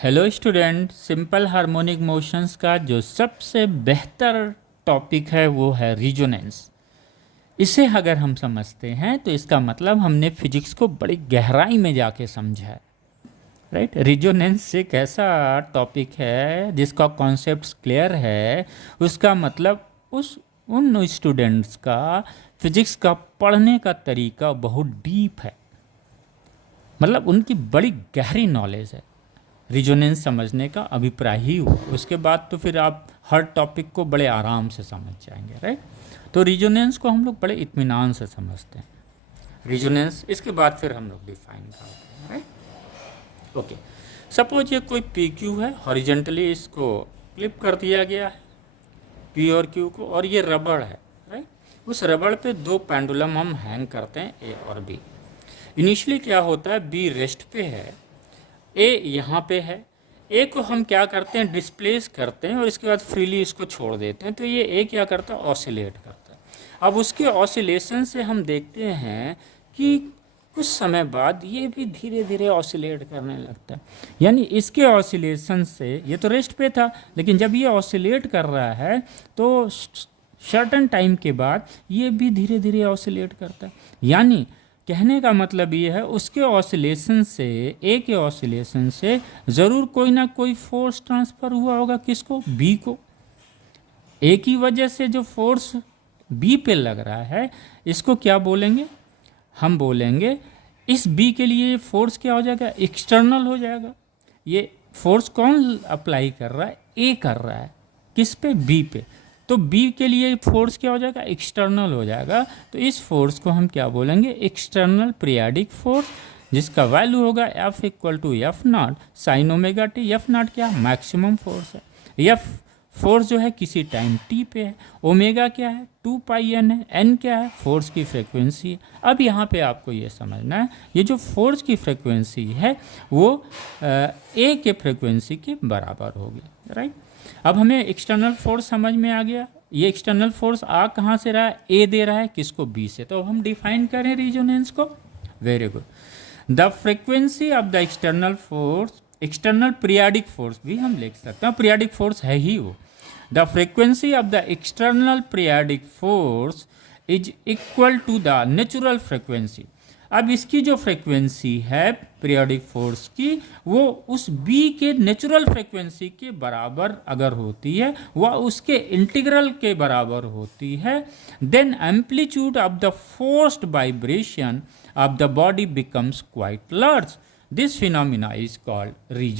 Hello student, simple harmonic motions का जो सबसे बेहतर टॉपिक है वो है रिजोनेंस। इसे अगर हम समझते हैं तो इसका मतलब हमने फिजिक्स को बड़ी गहराई में जाके समझा है। राइट, रिजोनेंस एक ऐसा टॉपिक है जिसका कॉन्सेप्ट क्लियर है। उसका मतलब उन स्टूडेंट्स का फिजिक्स का पढ़ने का तरीका बहुत डीप है, मतलब उनकी बड़ी गहरी नॉलेज है। रिजोनेंस समझने का अभिप्राय ही हो, उसके बाद तो फिर आप हर टॉपिक को बड़े आराम से समझ जाएंगे। राइट, तो रिजोनेंस को हम लोग बड़े इत्मीनान से समझते हैं। रिजोनेंस इसके बाद फिर हम लोग डिफाइन करते हैं। Right, okay. सपोज ये कोई पी क्यू है, हॉरिजेंटली इसको क्लिप कर दिया गया है पी और क्यू को, और ये रबड़ है। राइट, उस रबड़ पे दो पेंडुलम हम हैंग करते हैं, ए और बी। इनिशियली क्या होता है, बी रेस्ट पे है, ए यहाँ पे है। ए को हम क्या करते हैं, डिस्प्लेस करते हैं और इसके बाद फ्रीली इसको छोड़ देते हैं, तो ये ए क्या करता है, ऑसिलेट करता है। अब उसके ऑसिलेशन से हम देखते हैं कि कुछ समय बाद ये भी धीरे धीरे ऑसिलेट करने लगता है। यानी इसके ऑसिलेशन से, ये तो रेस्ट पे था, लेकिन जब ये ऑसिलेट कर रहा है तो सर्टेन टाइम के बाद ये भी धीरे धीरे ऑसिलेट करता है। यानी कहने का मतलब ये है, उसके ऑसिलेशन से, ए के ऑसिलेशन से ज़रूर कोई ना कोई फोर्स ट्रांसफ़र हुआ होगा, किसको, बी को। ए की वजह से जो फोर्स बी पे लग रहा है, इसको क्या बोलेंगे, हम बोलेंगे इस बी के लिए फोर्स क्या हो जाएगा, एक्सटर्नल हो जाएगा। ये फोर्स कौन अप्लाई कर रहा है, ए कर रहा है, किस पे, बी पे। तो बी के लिए फोर्स क्या हो जाएगा, एक्सटर्नल हो जाएगा। तो इस फोर्स को हम क्या बोलेंगे, एक्सटर्नल पीरियाडिक फोर्स, जिसका वैल्यू होगा F equal to F naught sine omega T. F naught क्या, मैक्सिमम फोर्स है। एफ फोर्स जो है किसी टाइम टी पे है, ओमेगा क्या है, 2πn है, एन क्या है, फोर्स की फ्रिक्वेंसी है। अब यहाँ पे आपको ये समझना है, ये जो फोर्स की फ्रिक्वेंसी है वो ए के फ्रिक्वेंसी के बराबर होगी। राइट, अब हमें एक्सटर्नल फोर्स समझ में आ गया। ये एक्सटर्नल फोर्स आ कहाँ से रहा है, ए दे रहा है, किसको, बी से। तो हम डिफाइन करें रिजोनेंस को। Very good, the frequency of the external force, external periodic force भी हम लिख सकते हैं, पीरियाडिक फोर्स है ही वो। The frequency of the external periodic force is equal to the natural frequency. अब इसकी जो फ्रिक्वेंसी है पीरियोडिक फोर्स की, वो उस बी के नेचुरल फ्रिक्वेंसी के बराबर अगर होती है, वह उसके इंटीग्रल के बराबर होती है, then amplitude of the forced vibration of the body becomes quite large. This phenomena is called resonance.